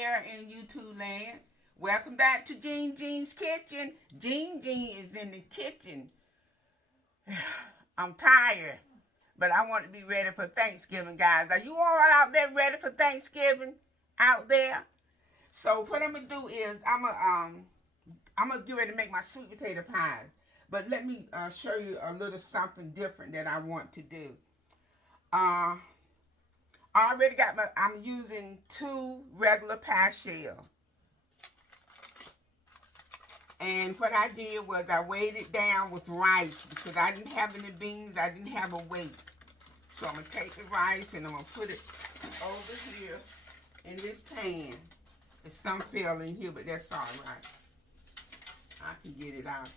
there in YouTube land. Welcome back to Jean's Kitchen. Jean is in the kitchen. I'm tired, but I want to be ready for Thanksgiving, guys. Are you all out there ready for Thanksgiving out there? So what I'm gonna do is I'm gonna get ready to make my sweet potato pie. But let me show you a little something different that I want to do. I already got I'm using 2 regular pie shells. And what I did was I weighed it down with rice because I didn't have any beans. I didn't have a weight. So I'm going to take the rice and I'm going to put it over here in this pan. There's some fell in here, but that's all right. I can get it out.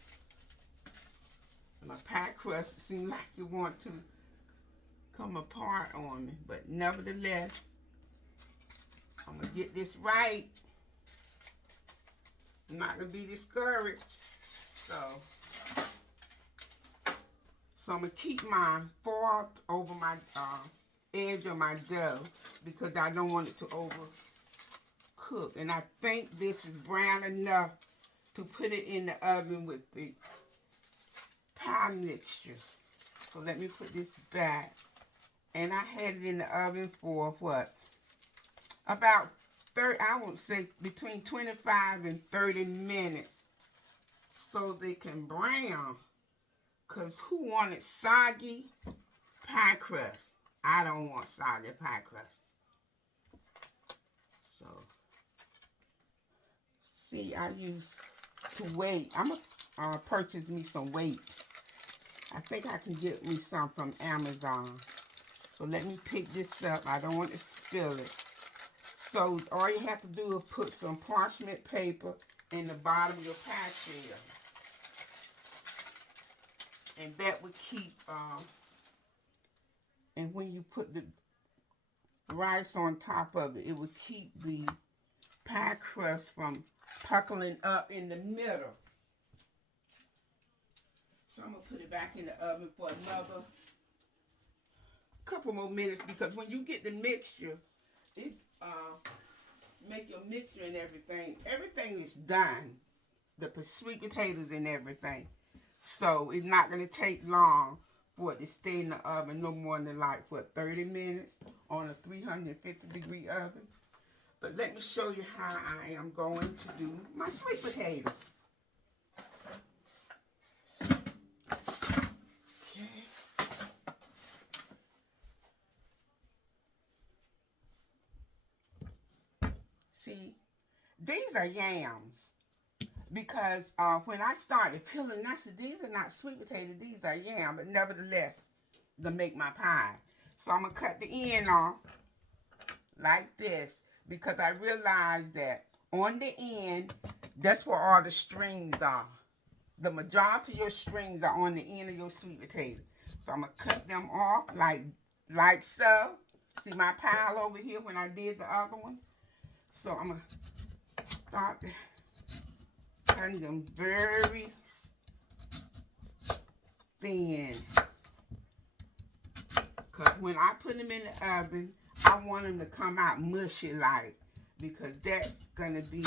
My pie crust seems like it want to come apart on me, but nevertheless, I'm going to get this right. I'm not going to be discouraged. So I'm going to keep my fork over my edge of my dough because I don't want it to overcook. And I think this is brown enough to put it in the oven with the pie mixture. So let me put this back. And I had it in the oven for what? About 30, I would say between 25 and 30 minutes so they can brown. Because who wanted soggy pie crust? I don't want soggy pie crust. So, see, I used to weight. I'm going to purchase me some weight. I think I can get me some from Amazon. So let me pick this up. I don't want to spill it. So all you have to do is put some parchment paper in the bottom of your pie shell. And that would keep, and when you put the rice on top of it, it would keep the pie crust from puckling up in the middle. So I'm going to put it back in the oven for another couple more minutes because when you get the mixture, it make your mixture and everything is done, the sweet potatoes and everything, so it's not going to take long for it to stay in the oven, no more than like what, 30 minutes on a 350 degree oven. But let me show you how I am going to do my sweet potatoes. See, these are yams because when I started peeling, I said, these are not sweet potatoes, these are yams, but nevertheless, to make my pie. So I'm going to cut the end off like this because I realized that on the end, that's where all the strings are. The majority of your strings are on the end of your sweet potato. So I'm going to cut them off like so. See my pile over here when I did the other one? So I'm going to start cutting them very thin. Because when I put them in the oven, I want them to come out mushy like. Because that's going to be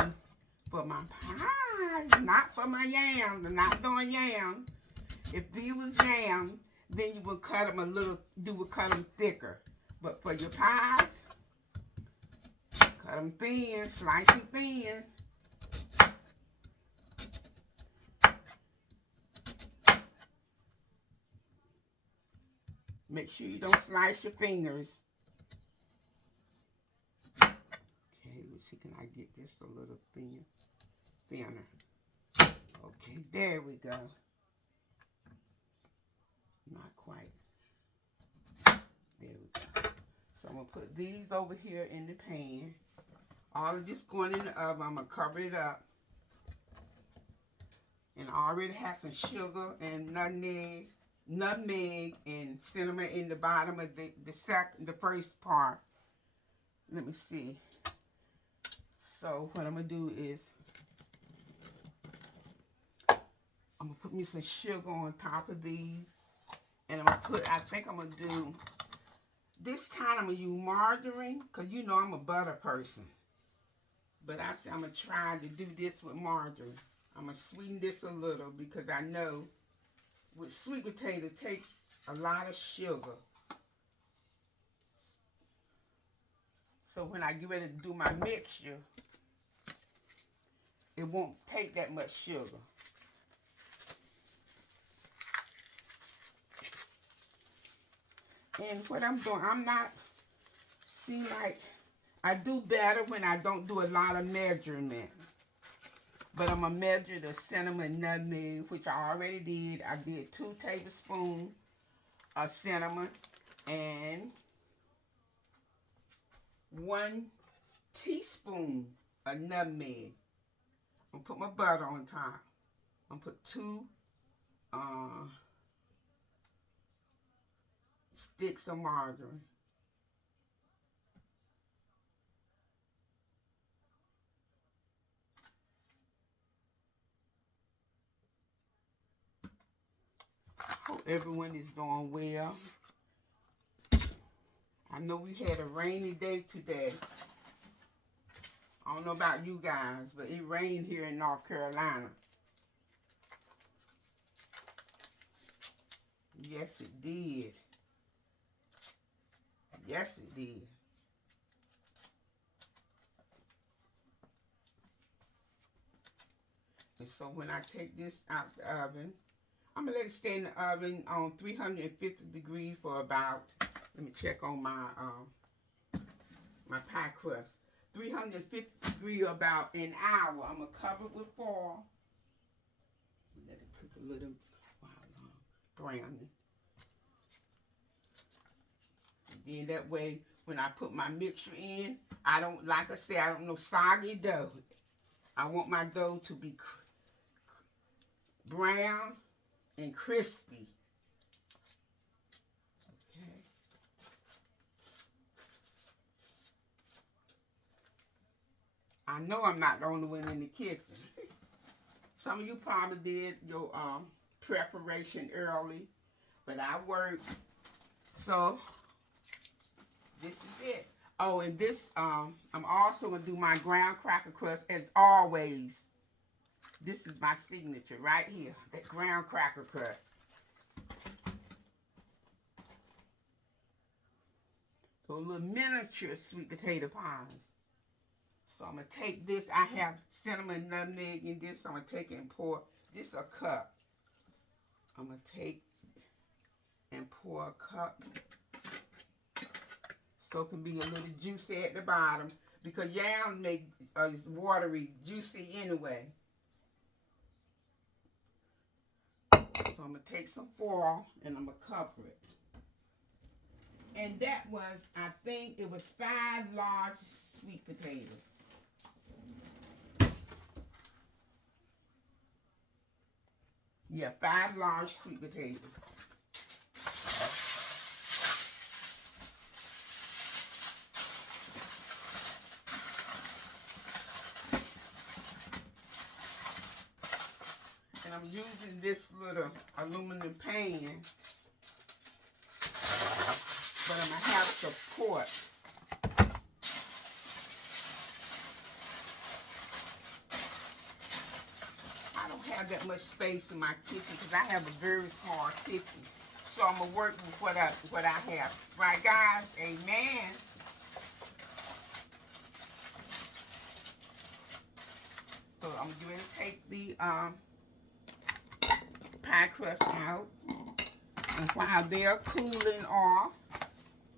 for my pies, not for my yams. I'm not doing yams. If these was yams, then you would cut them cut them thicker. But for your pies, cut them thin, slice them thin. Make sure you don't slice your fingers. Okay, let's see, can I get this a little thinner? Okay, there we go. Not quite. There we go. So I'm going to put these over here in the pan. All of this going in the oven. I'm going to cover it up. And I already have some sugar and nutmeg and cinnamon in the bottom of the first part. Let me see. So what I'm going to do is I'm going to put me some sugar on top of these. And I think I'm going to do, this time I'm going to use margarine because you know I'm a butter person. But I said I'm going to try to do this with margarine. I'm going to sweeten this a little because I know with sweet potato it takes a lot of sugar. So when I get ready to do my mixture, it won't take that much sugar. And what I'm doing, seem like I do better when I don't do a lot of measurement. But I'm going to measure the cinnamon nutmeg, which I already did. I did 2 tablespoons of cinnamon and 1 teaspoon of nutmeg. I'm going to put my butter on top. I'm going to put 2 sticks of margarine. Hope everyone is doing well. I know we had a rainy day today. I don't know about you guys, but it rained here in North Carolina. Yes, it did. Yes, it did. And so when I take this out the oven, I'm going to let it stay in the oven on 350 degrees for about, let me check on my my pie crust. 350 degrees about an hour. I'm going to cover it with foil. Let it cook a little while browning. And then that way, when I put my mixture in, I don't, like I said, I don't know soggy dough. I want my dough to be brown and crispy. Okay. I know I'm not the only one in the kitchen. Some of you probably did your preparation early, but I worked. So this is it. Oh, and this, I'm also going to do my ground cracker crust as always. This is my signature right here, that ground cracker crust. So little miniature sweet potato pies. So I'm going to take this. I have cinnamon nutmeg in this. So I'm going to take it and pour. This is a cup. I'm going to take and pour a cup. So it can be a little juicy at the bottom. Because yam make is watery, juicy anyway. So I'm going to take some foil and I'm going to cover it. And that was, I think it was 5 large sweet potatoes. Yeah, 5 large sweet potatoes. And I'm using this little aluminum pan, but I'm going to have support. I don't have that much space in my kitchen because I have a very small kitchen. So I'm going to work with what I have. Right, guys? Amen. So I'm going to take the pie crust out. And while they're cooling off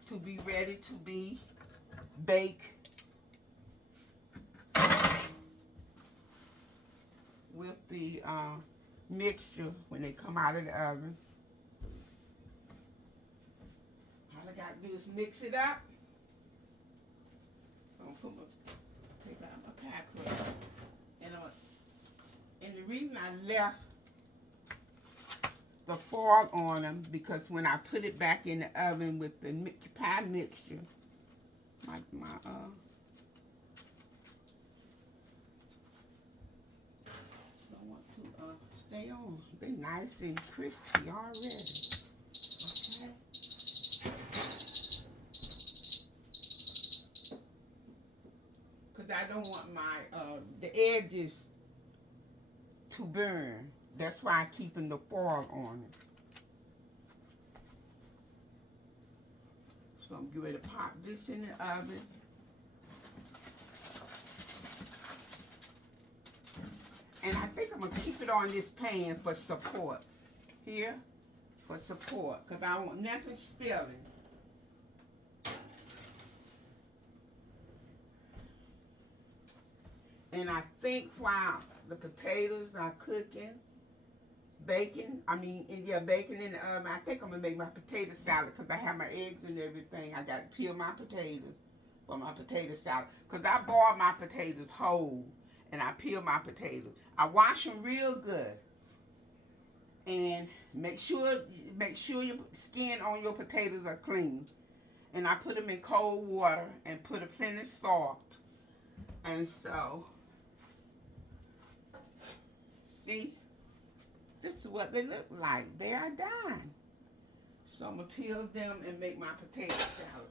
to be ready to be baked with the mixture when they come out of the oven. All I got to do is mix it up. So I'm going to take out my pie crust. And the reason I left the foil on them because when I put it back in the oven with the pie mixture, my don't want to stay on. They nice and crispy already. Okay. Because I don't want my this to burn. That's why I'm keeping the foil on it. So I'm getting ready to pop this in the oven. And I think I'm going to keep it on this pan for support. Here, for support. Because I don't want nothing spilling. And I think while the potatoes are cooking, bacon in the oven, I think I'm going to make my potato salad because I have my eggs and everything. I got to peel my potatoes for my potato salad. Because I boil my potatoes whole and I peel my potatoes. I wash them real good. And make sure your skin on your potatoes are clean. And I put them in cold water and put a plenty of salt. And so, see, this is what they look like. They are done. So I'm going to peel them and make my potato salad.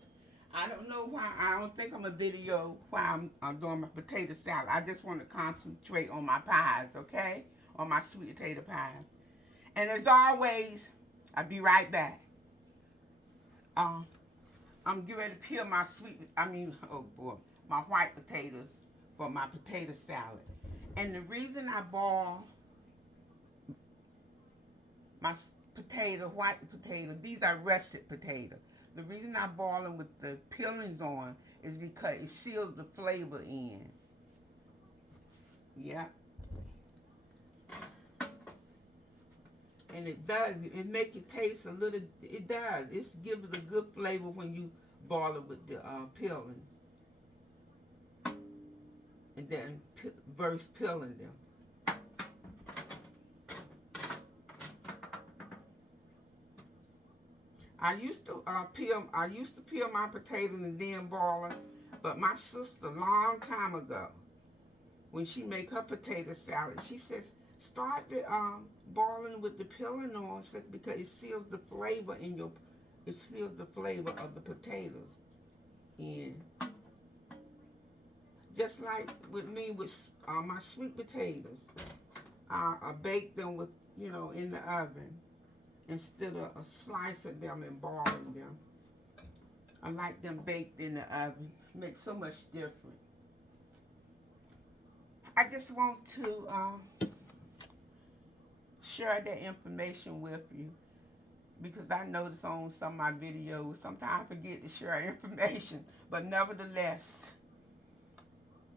I don't know why. I don't think I'm a video while I'm doing my potato salad. I just want to concentrate on my pies, okay? On my sweet potato pie. And as always, I'll be right back. I'm getting ready to peel my my white potatoes for my potato salad. And the reason I boil my white potato, these are russet potatoes. The reason I boil them with the peelings on is because it seals the flavor in. Yeah. And it does. It makes it taste a little. It does. It gives a good flavor when you boil it with the peelings. And then verse peeling them. I used to peel my potatoes and then boil them, but my sister, long time ago, when she make her potato salad, she says start the boiling with the peeling on because it seals the flavor of the potatoes. And just like with me with my sweet potatoes, I bake them with in the oven instead of a slice of them and boiling them. I like them baked in the oven. It makes so much difference. I just want to share that information with you because I notice on some of my videos, sometimes I forget to share information, but nevertheless,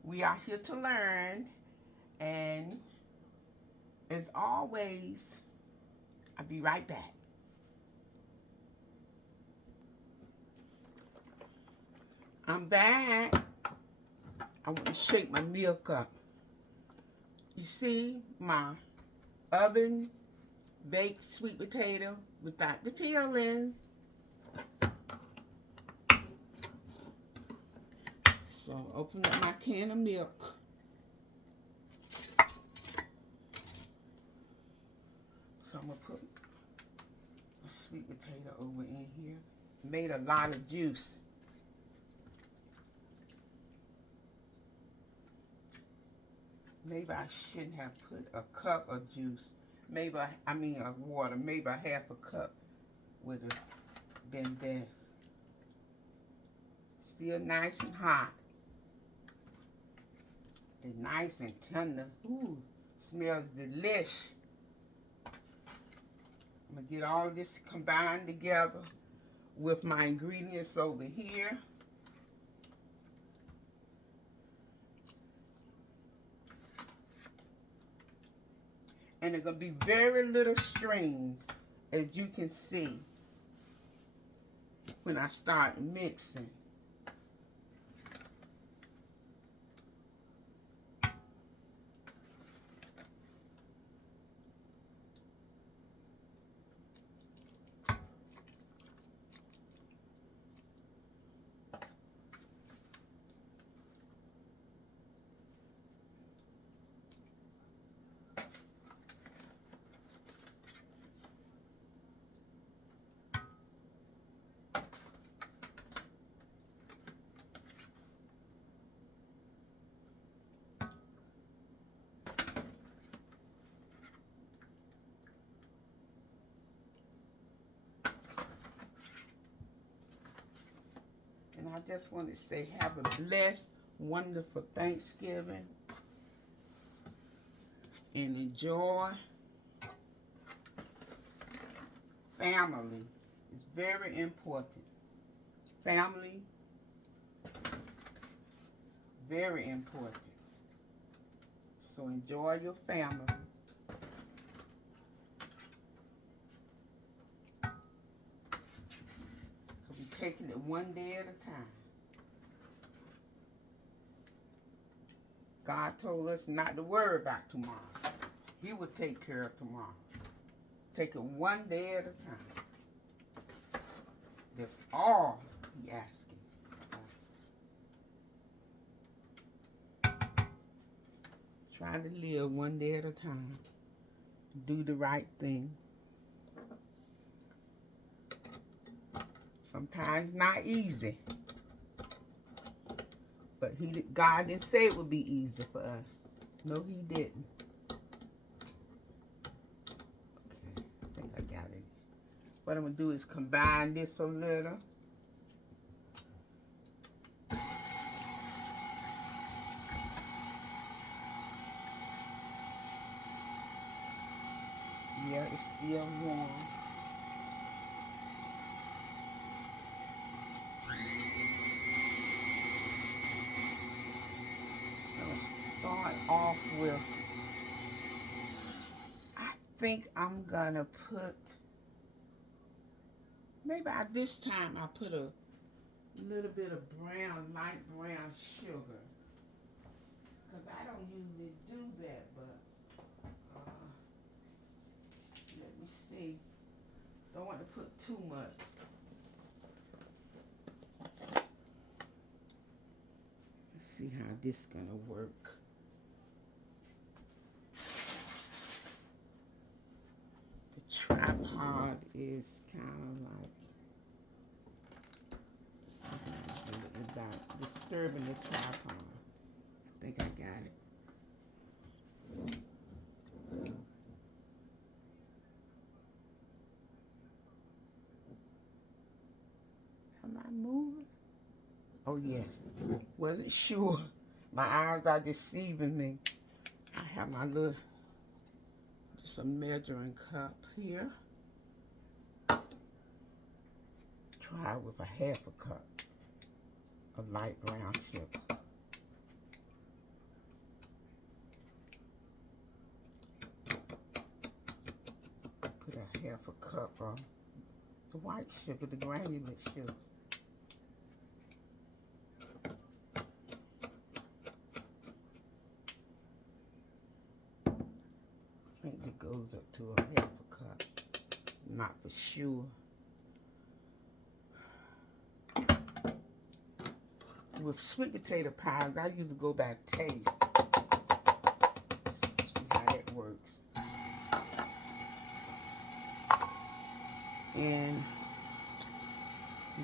we are here to learn, and as always, I'll be right back. I'm back. I want to shake my milk up. You see my oven baked sweet potato without the peelings. So open up my can of milk. So I'm going to put a sweet potato over in here. Made a lot of juice. Maybe I shouldn't have put a cup of juice. Maybe, of water. Maybe a half a cup would have been best. Still nice and hot. And nice and tender. Ooh, smells delish. I'm going to get all this combined together with my ingredients over here. And there's going to be very little strings, as you can see, when I start mixing. just want to say have a blessed, wonderful Thanksgiving. And enjoy. Family is very important. Family, very important. So enjoy your family. We'll be taking it one day at a time. God told us not to worry about tomorrow. He will take care of tomorrow. Take it one day at a time. That's all He asking us. Try to live one day at a time. Do the right thing. Sometimes not easy. But God didn't say it would be easy for us. No, He didn't. Okay, I think I got it. What I'm going to do is combine this a little. Yeah, it's still warm. Start off with, I think I'm gonna put, maybe this time I put a little bit of light brown sugar, because I don't usually do that, but let me see, don't want to put too much. Let's see how this gonna work. Tripod is kind of like disturbing the tripod. I think I got it. Am I moving? Oh yes. Wasn't sure. My eyes are deceiving me. I have my little, just a measuring cup here. Try with a half a cup of light brown sugar. Put a half a cup of the white sugar, the granulate sugar. I think it goes up to a half a cup. Not for sure. With sweet potato pies, I usually go by taste. See how that works. And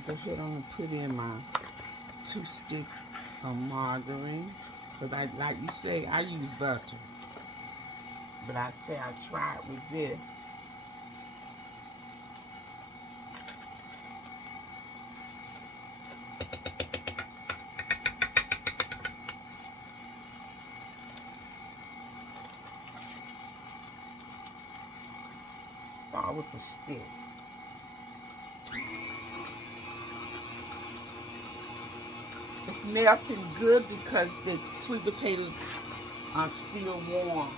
go ahead on and put in my 2 sticks of margarine. Because like you say, I use butter. But I say I try it with this. Start with a stick. It's melting good because the sweet potatoes are still warm.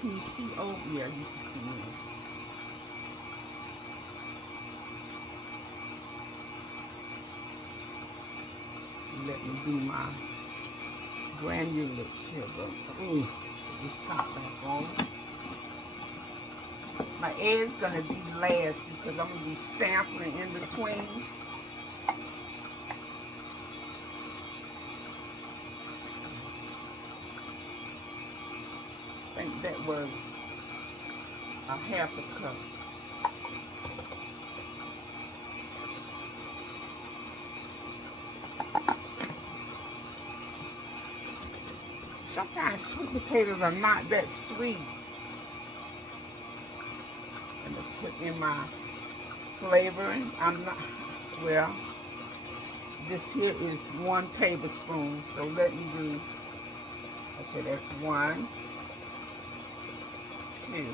Can you see? Oh, yeah, you can see me. Let me do my granulate sugar. Just top back on. My eggs gonna be last because I'm gonna be sampling in between. I think that was a half a cup. Sometimes sweet potatoes are not that sweet. I'm gonna put in my flavoring. I'm not, well, this here is 1 tablespoon. So let me do, okay, that's 1, 2.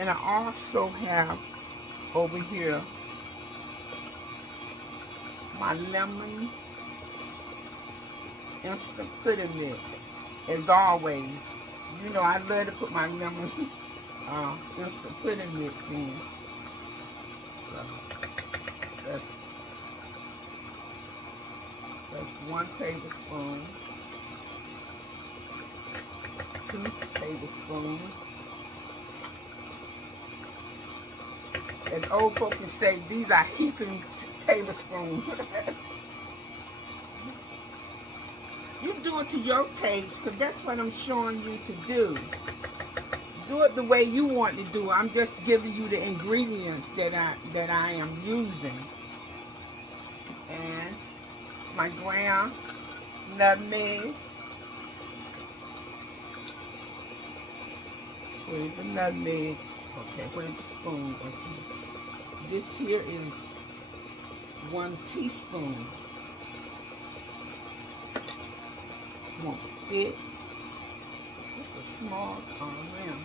And I also have over here my lemon instant pudding mix. As always, you know I love to put my lemon instant pudding mix in. So that's 1 tablespoon, 2 tablespoons. As old folks can say, these are heaping tablespoons. You do it to your taste, because that's what I'm showing you to do. Do it the way you want to do it. I'm just giving you the ingredients that I am using. And my ground nutmeg. Where's the nutmeg? Okay, where's the spoon? Okay. This here is 1 teaspoon. Won't fit. It's a small rim.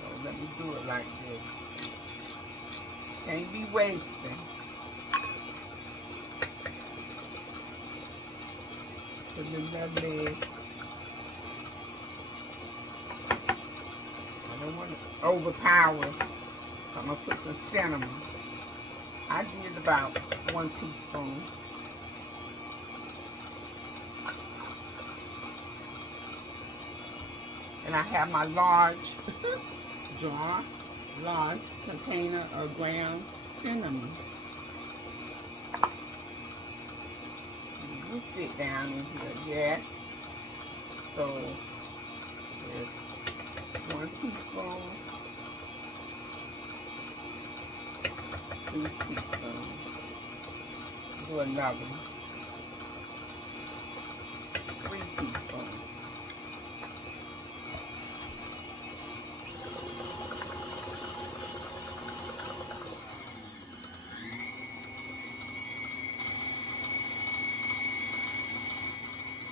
So let me do it like this. Can't be wasting. Put the nutmeg. I don't want to overpower. I'm going to put some cinnamon. I did about 1 teaspoon. And I have my large large container of ground cinnamon. You fit down in here, yes. So there's 1 teaspoon, 2 teaspoons. Do another 3 teaspoons.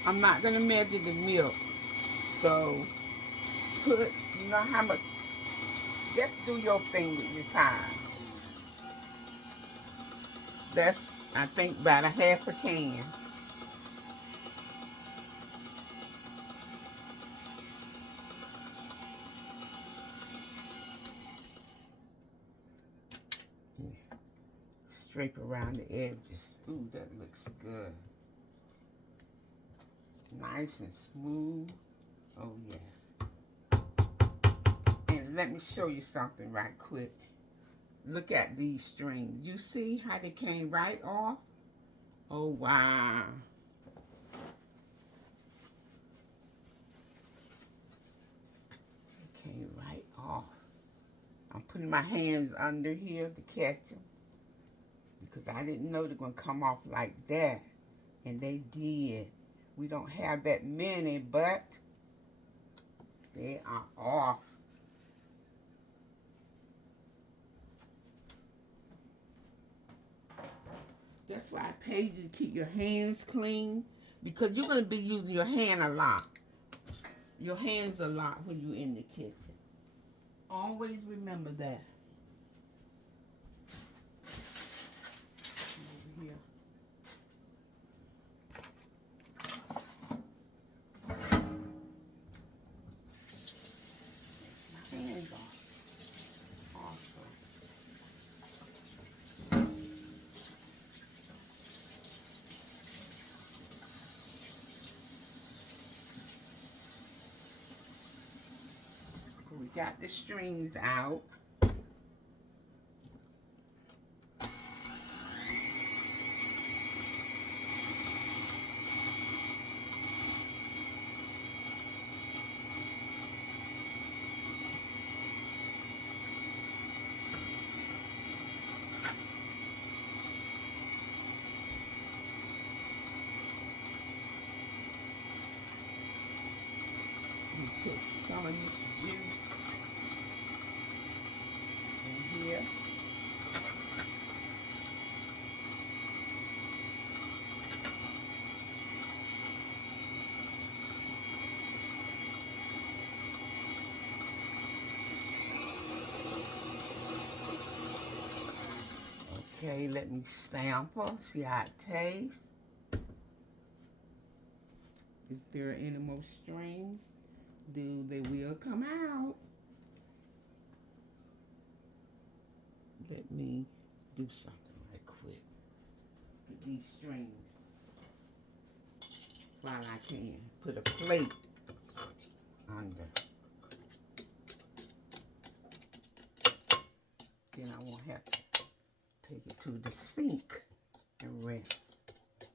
I'm not going to measure the milk. So put, you know how much, just do your thing with your time. That's, I think, about a half a can. Scrape around the edges. Ooh, that looks good. Nice and smooth. Oh, yes. And let me show you something right quick. Look at these strings. You see how they came right off? Oh, wow. They came right off. I'm putting my hands under here to catch them, because I didn't know they're going to come off like that. And they did. We don't have that many, but they are off. That's why I paid you to keep your hands clean, because you're going to be using your hand a lot. Your hands a lot when you're in the kitchen. Always remember that. Over here. My hands off. Awesome. So we got the strings out. put some of this juice in here. Okay, let me sample, see how it tastes. Is there any more strings? They will come out. Let me do something right quick. Get these strings while I can. Put a plate under. Then I won't have to take it to the sink and rinse.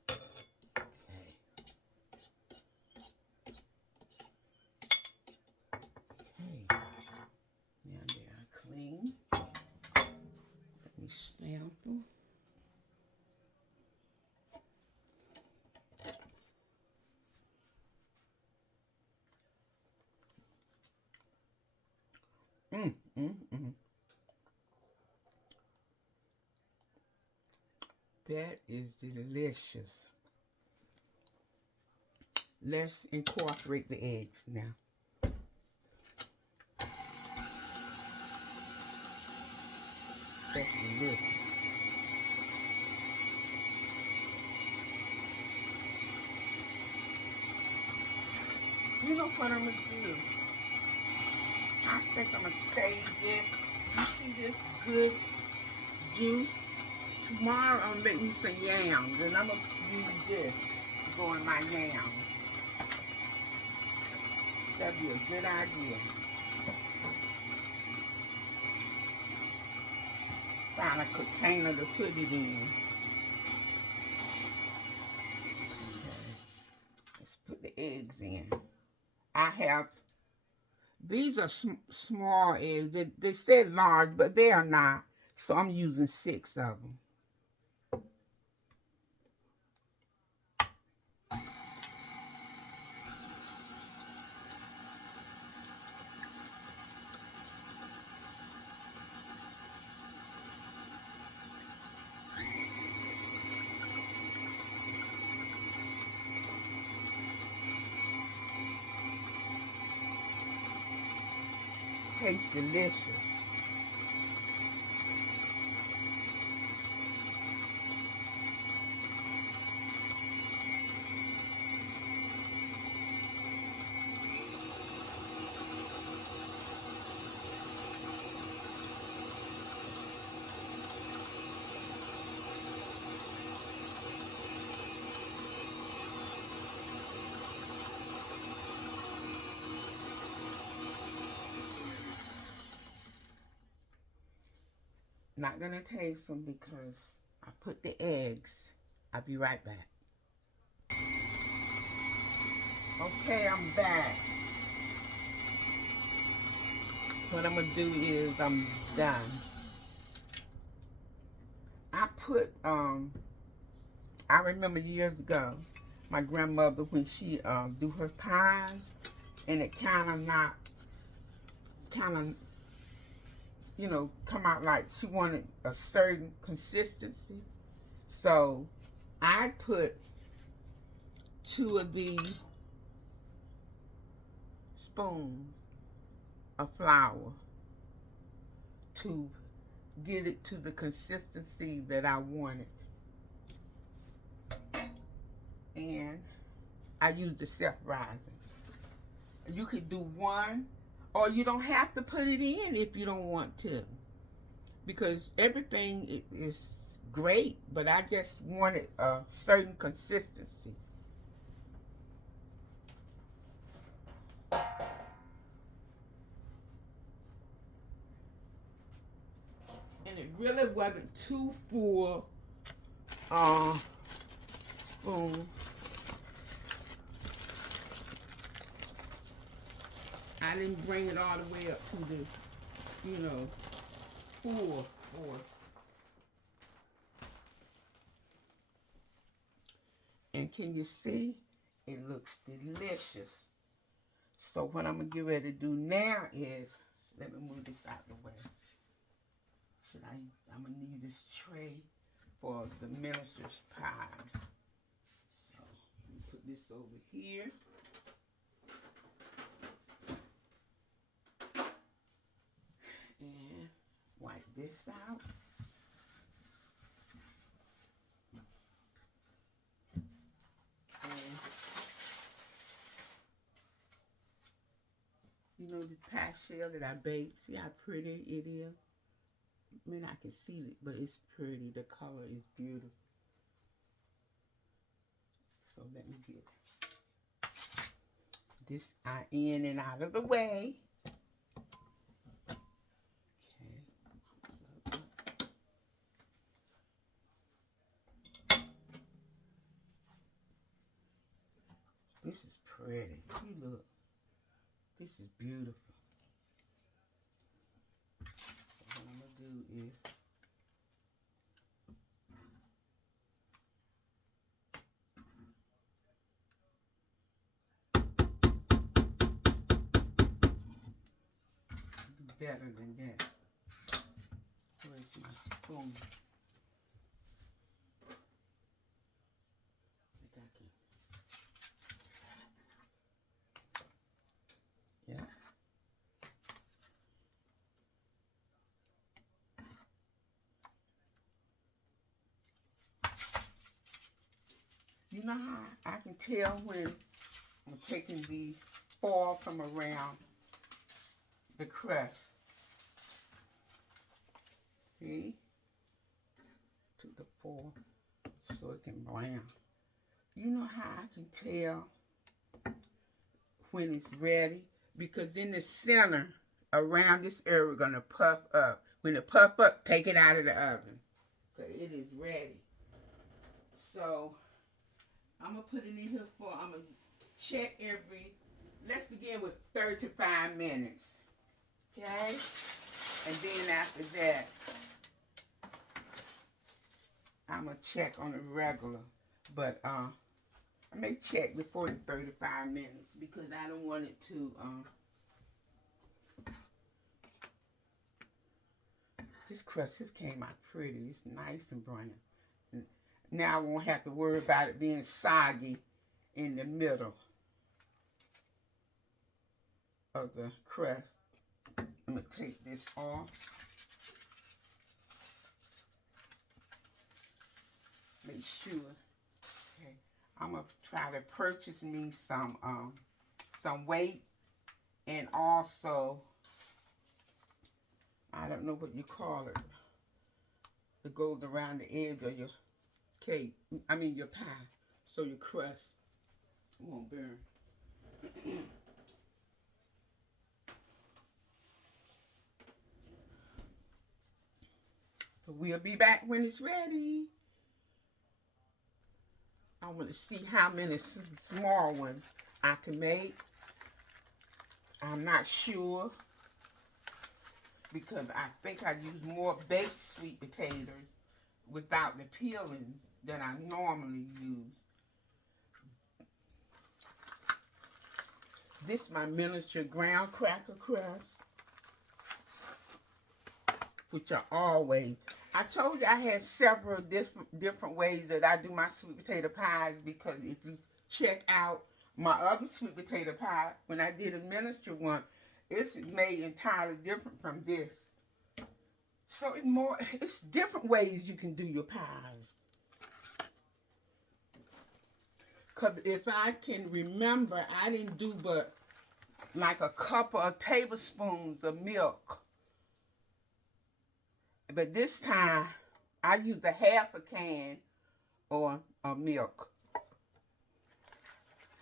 Okay. Now they are clean. Let me sample. That is delicious. Let's incorporate the eggs now. That's delicious. You know what I'm gonna do? I think I'm gonna save this. You see this good juice? Tomorrow I'm gonna make me some yams, and I'm gonna use this to go in my yams. That'd be a good idea. Find a container to put it in. Okay. Let's put the eggs in. I have, these are small eggs. They said large, but they are not. So I'm using 6 of them. Tastes delicious. Not gonna taste them because I put the eggs. I'll be right back. Okay, I'm back. What I'm gonna do is I'm done. I put I remember years ago my grandmother when she do her pies, and it kind of come out like she wanted a certain consistency. So I put 2 of these spoons of flour to get it to the consistency that I wanted. And I use the self-rising. You could do 1, or you don't have to put it in if you don't want to, because everything is great, but I just wanted a certain consistency. And it really wasn't too full spoon. I didn't bring it all the way up to the, full force. And can you see? It looks delicious. So what I'm going to get ready to do now is, let me move this out of the way. I'm going to need this tray for the minister's pies. So let me put this over here. And wipe this out. And you know the pie shell that I baked? See how pretty it is? I mean, I can see it, but it's pretty. The color is beautiful. So let me get this in and out of the way. This is pretty. You look. This is beautiful. So what I'm going to do is do better than that. Where's my spoon? Yeah. You know how I can tell when I'm taking the foil from around the crust? See? Took the foil so it can brown. You know how I can tell when it's ready? Because in the center, around this area, we're going to puff up. When it puff up, take it out of the oven. Okay, it is ready. So, I'm going to put it in here I'm going to check let's begin with 35 minutes. Okay? And then after that, I'm going to check on the regular. But, I may check before the 35 minutes because I don't want it to, this crust just came out pretty. It's nice and brown. Now I won't have to worry about it being soggy in the middle of the crust. I'm going to take this off. Make sure. Okay. I'm going to try to purchase me some weights and also, I don't know what you call it. It goes around the edge of your cake. I mean your pie. So your crust won't burn. So we'll be back when it's ready. I want to see how many small ones I can make. I'm not sure because I think I use more baked sweet potatoes without the peelings than I normally use. This is my miniature ground cracker crust, which are always. I told you I had several different ways that I do my sweet potato pies because if you check out my other sweet potato pie, when I did a miniature one, it's made entirely different from this. So it's different ways you can do your pies. Because if I can remember, I didn't do but like a couple of tablespoons of milk. But this time, I use a half a can of milk.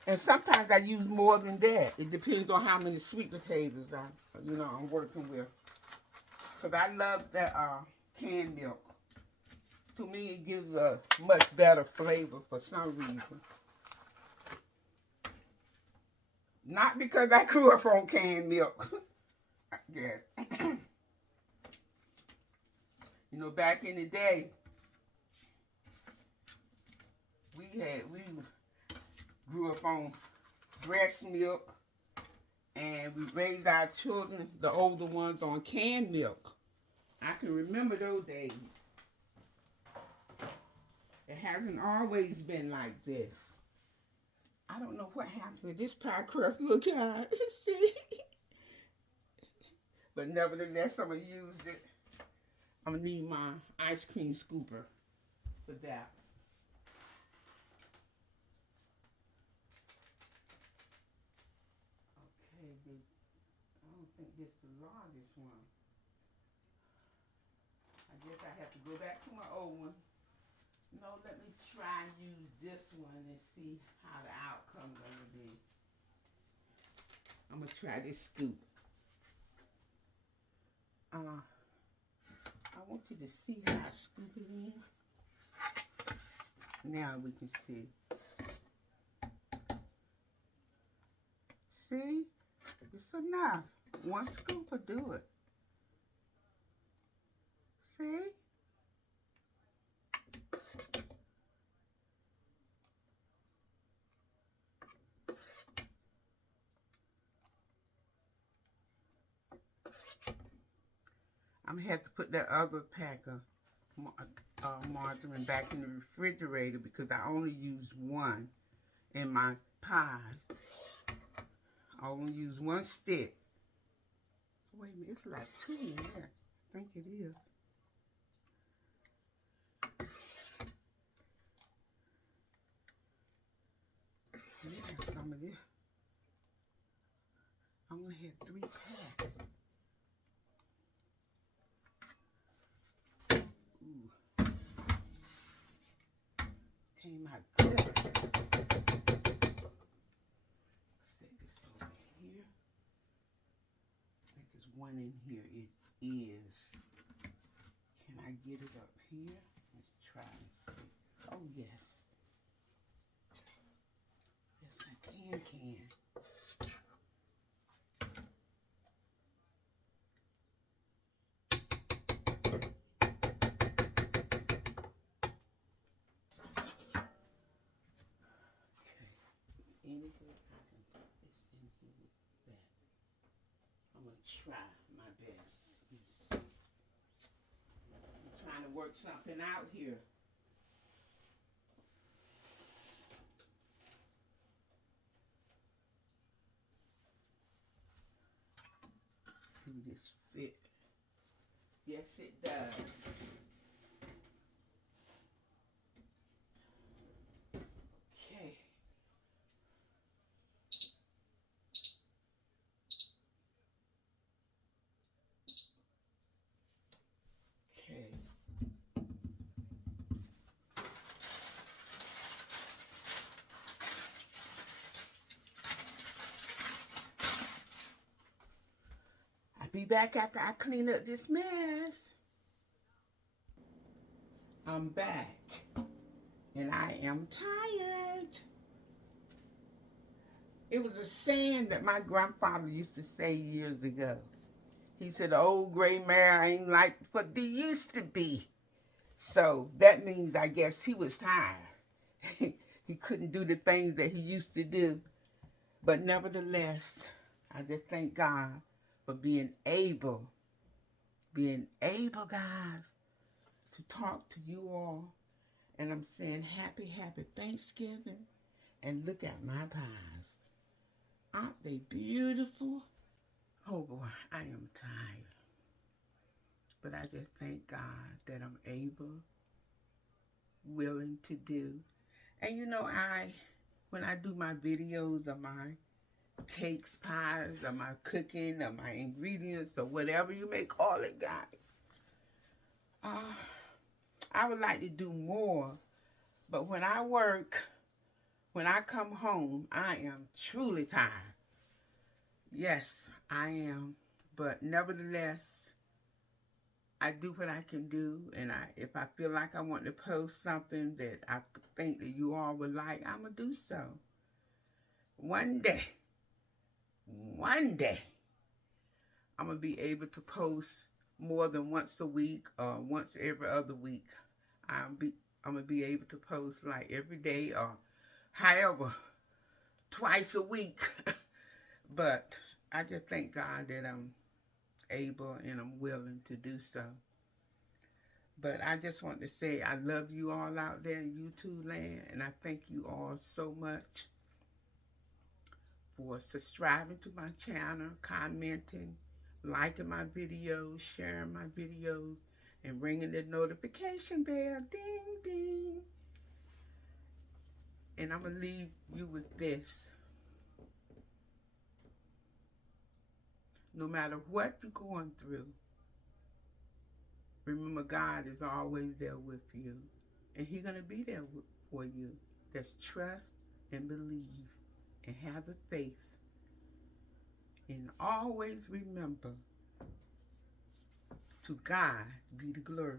And sometimes I use more than that. It depends on how many sweet potatoes I'm working with. Because I love that canned milk. To me, it gives a much better flavor for some reason. Not because I grew up on canned milk. Yes. You know, back in the day, we grew up on breast milk And we raised our children, the older ones, on canned milk. I can remember those days. It hasn't always been like this. I don't know what happened to this pie crust. Look at it. See? But nevertheless, I'm going to use it. I'm going to need my ice cream scooper for that. Okay, I don't think this is the largest one. I guess I have to go back to my old one. No, let me try and use this one and see how the outcome gonna be. I'm gonna try this scoop. I want you to see how I scoop it in. Now we can see. See? It's enough. One scoop will do it. See? I'm gonna have to put that other pack of margarine back in the refrigerator because I only use one in my pies. I only use one stick. Wait a minute, it's like two in there. I think it is. Yeah, some of this. I only had 3 packs. Ooh. Came out good. Stick this over here. I think there's one in here. It is. Can I get it up here? Let's try and see. Oh, yes. Yes, I can. Any good, I can put this in here with that. I'm going to try my best. Let's see. I'm trying to work something out here. See this fit. Yes, it does. Okay. Okay. I'll be back after I clean up this mess. I'm back. And I am tired. It was a saying that my grandfather used to say years ago. He said, the old gray mare ain't like what they used to be. So that means, I guess, he was tired. He couldn't do the things that he used to do. But nevertheless, I just thank God for being able, guys, to talk to you all. And I'm saying happy Thanksgiving. And look at my pies. Aren't they beautiful? Oh boy, I am tired. But I just thank God that I'm able, willing to do. And you know, when I do my videos of my cakes, pies, or my cooking, or my ingredients, or whatever you may call it, guys, I would like to do more. But when I work, when I come home, I am truly tired. Yes, I am. But nevertheless, I do what I can do, and if I feel like I want to post something that I think that you all would like, I'm going to do so. One day, I'm going to be able to post more than once a week or once every other week. I'm going to be able to post like every day or however, twice a week. But I just thank God that I'm able and I'm willing to do so. But I just want to say I love you all out there in YouTube land, and I thank you all so much for subscribing to my channel, commenting, liking my videos, sharing my videos, and ringing the notification bell. Ding, ding. And I'm going to leave you with this. No matter what you're going through, remember God is always there with you. And He's going to be there for you. Just trust and believe and have the faith. And always remember, to God be the glory.